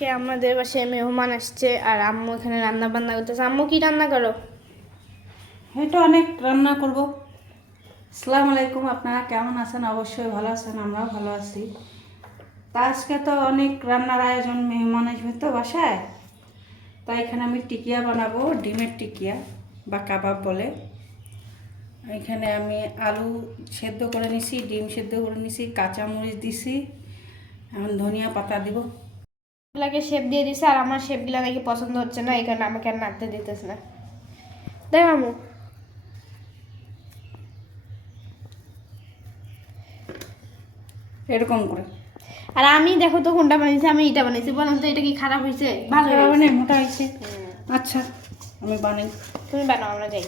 কে আমাদের বাসায় মেহমান আসছে আর আম্মু এখানে রান্না বান্না করতেছে। আম্মু কি রান্না করো? হয়তো অনেক রান্না করব। আসসালামু আলাইকুম, আপনারা কেমন আছেন? অবশ্যই ভালো আছেন, আমরাও ভালো আছি। তা আজকে তো অনেক রান্নার আয়োজন মেহমান আসবে তো বাসায়। তাই এখানে আমি টিকিয়া বানাবো, ডিমের টিকিয়া বা কাবাব বলে। এখানে আমি আলু সেদ্ধ করে নিছি, ডিম সেদ্ধ করে নিছি, কাঁচামরিচ দিছি, এখন ধনিয়া পাতা দিব। এগুলাকে শেপ দিয়ে দিছে আর আমার শেপগুলো নাকি পছন্দ হচ্ছে না এই কারণে আমাকে আর নাড়তে দিতেছে না। দেখ আম্মু এরকম করে। আর আমি দেখো তো কোনটা বানিয়েছি আমি এটা বানিয়েছি বললাম তো এটা কি খারাপ হয়েছে? ভালো হয়েছে। মানে মোটা হয়েছে। আচ্ছা আমি বানাই। তুমি বানাও আমরা যাই।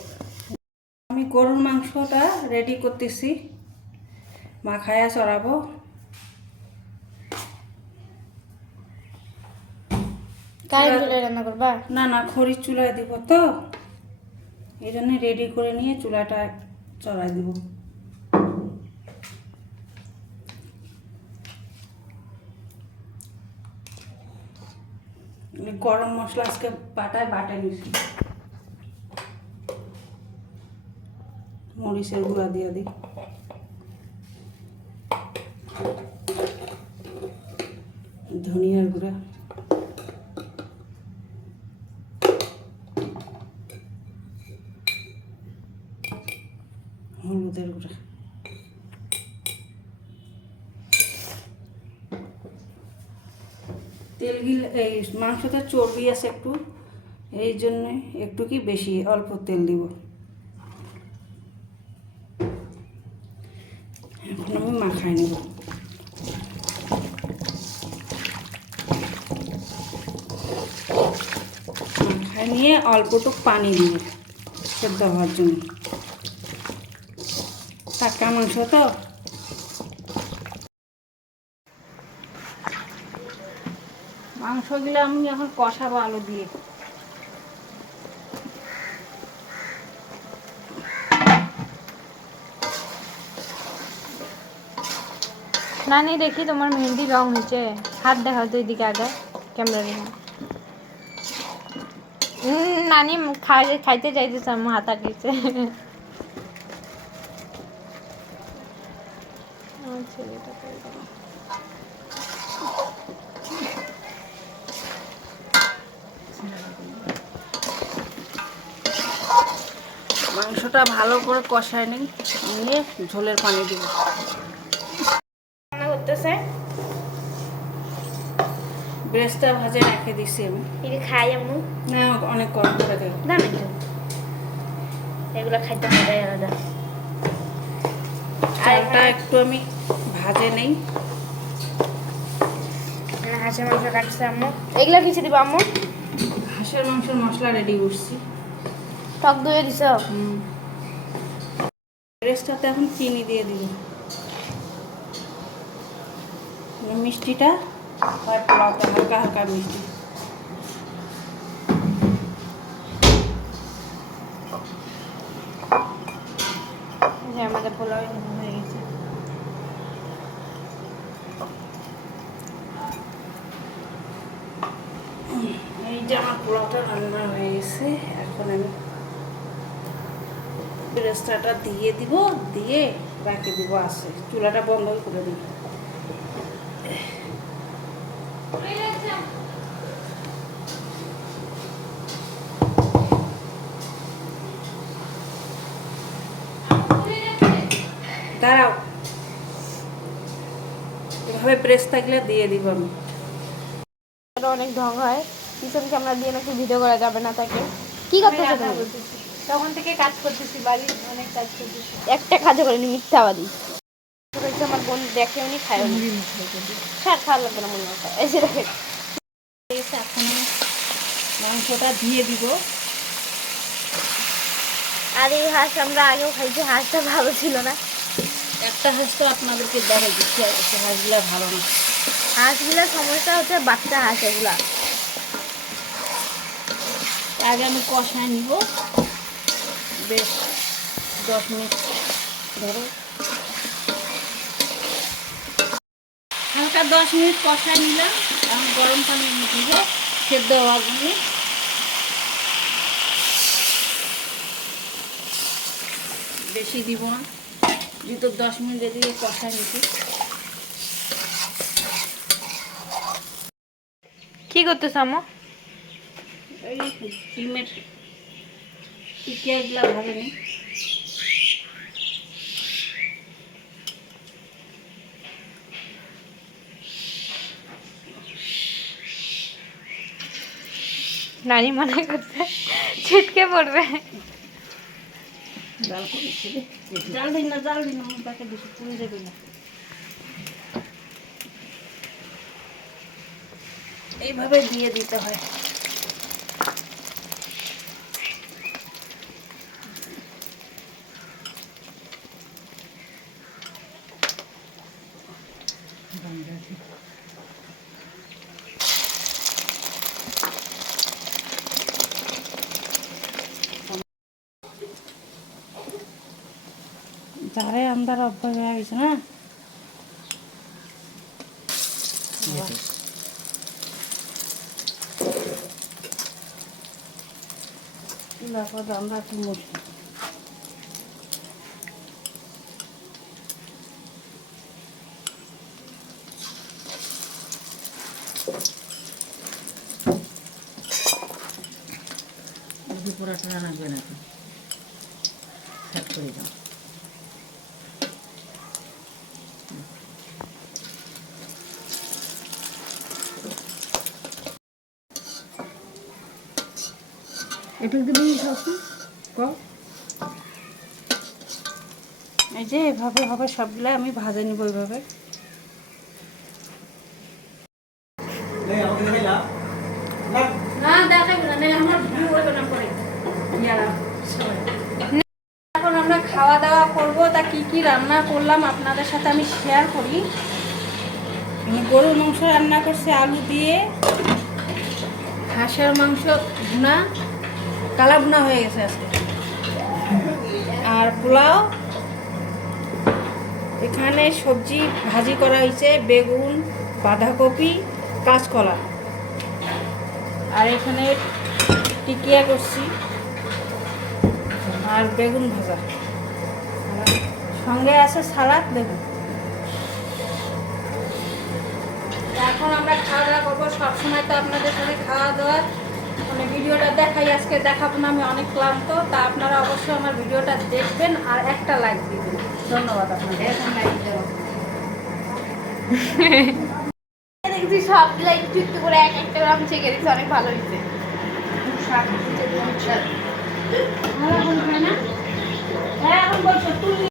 আমি গরুর মাংসটা রেডি করতেছি। মাখায়া চড়াবো। কারেন্ট চুলে রান্না করবা? না না খড়ির চুলায় দিব তো। এই জন্য রেডি করে নিয়ে চুলাটা চড়াই দিব। গরম মশলা আজকে পাটায় বাটা নিছি। মরিচের গুঁড়া দিয়ে দিই। ধনিয়ার গুঁড়া। হলুদের গুঁড়া। তেল গিল, এই মাংসতে চর্বি আছে একটু, এই জন্য একটু কি বেশি অল্প তেল দিব। এখন আমি মাখাই নেব। মাখাই নিয়ে অল্পটুকু পানি দিব সেদ্ধ হওয়ার জন্য। টাটকা মাংস তো। মাংসগুলো আমি এখন কষাবো আলু দিয়ে। নানি দেখি তোমার মেহেন্দি রং হয়েছে। হাত দেখাও তো এদিকে আগে ক্যামেরা উম, নানি খাই খাইতে চাইতেছে আমার হাত আটিয়েছে ছেলেটা করে। মাংসটা ভালো করে কষায় নিই নিয়ে ঝোলের পানি দিব। ব্রেস্টটা ভাজে রেখে দিছি আমি। এটা খাই আম্মু না অনেক গরম করে দাম একটু। এগুলো খাইতে মজাই আলাদা। চালটা একটু আমি ভাজে নেই। হাঁসের মাংস কাটছে আম্মু। এগুলো কিছু দিব আম্মু? হাঁসের মাংসের মশলা রেডি করছি। টক দইয়ে দিছ? ব্রেস্টটাতে এখন চিনি দিয়ে দিই মিষ্টিটা হালকা হালকা মিষ্টি? যে আমাদের পোলাও এখানে হয়ে গেছে এই যে আমার পোলাওটা রান্না হয়ে গেছে এখন আমি ব্রেস্টাটা দিয়ে দিব, দিয়ে রাখে দিব আসে। চুলাটা বন্ধ করে দিব। দাঁড়াও। এভাবে ব্রেস্ট থাকলে দিয়ে দিব আমি। অনেক ঢং হয়। পিছন ক্যামেরা দিয়ে নাকি ভিডিও করা যাবে না তাকে। কি করতেছো তুমি? তখন থেকে কাজ করতেছি বাড়ির অনেক কাজ করতেছি। একটা কাজও করিনি মিথ্যাবাদী আমার বোন দেখে উনি খায় উনি স্যার খাওয়া লাগবে না মনে হয়। এই যে দেখে এখন মাংসটা দিয়ে দিব। আর এই হাঁস আমরা আগেও খাইছি হাঁসটা ভালো ছিল না। একটা হাঁস তো আপনাদেরকে দেখাই দিচ্ছি একটা ভালো না। হাঁসগুলোর সমস্যা হচ্ছে বাচ্চা হাঁস এগুলা। আগে আমি কষায় নিব। বেশ, দশ মিনিট ধরো। হালকা দশ মিনিট কষায় নিলাম। এখন গরম পানি দিয়ে সেদ্ধ হওয়ার জন্য বেশি দিব না। যেহেতু দশ মিনিট দিয়ে কষাই নিচ্ছি। কি করতেছ আম্মু? এই ডিমের টিকিয়াগুলো ভালো নেই নানি মনে করছে ছিটকে পড়বে। জাল করেছি জাল দিন না জাল দিন না তাকে বেশি পুড়ে দেবে না। এইভাবে দিয়ে দিতে হয়। যারে আন্দার অভ্যাস হয়ে গেছে না তারপর আমরা একটু পুরাটা রাখবে না সেট করে দাও। দিবি এই যে এভাবে হবে সবগুলো আমি ভাজে নিব এইভাবে না দেখাবি না আমার ভিউ হবে না পরে ইয়ারা সবাই এখন আমরা খাওয়া দাওয়া করব, তা কি কি রান্না করলাম আপনাদের সাথে আমি শেয়ার করি। গরুর মাংস রান্না করছি, আলু দিয়ে। হাঁসের মাংস ভুনা, কালা ভুনা হয়ে গেছে আজকে। আর পোলাও। এখানে সবজি ভাজি করা হয়েছে, বেগুন, বাঁধাকপি, কাঁচকলা। আর এখানে টিকিয়া করছি। আর বেগুন ভাজা। সঙ্গে আছে সালাদ দেখুন এখন আমরা খাওয়া দাওয়া করব। সবসময় তো আপনাদের সাথে খাওয়া দাওয়া। মানে ভিডিওটা দেখাই আজকে দেখাবো না আমি অনেক ক্লান্ত। তা আপনারা অবশ্যই আমার ভিডিওটা দেখবেন আর একটা লাইক দিবেন। ধন্যবাদ আপনাদের। দেখছি সবগুলো একটু একটু করে এক একটা গ্রাম ছেঁকে দিচ্ছে অনেক ভালো হয়েছে। এখন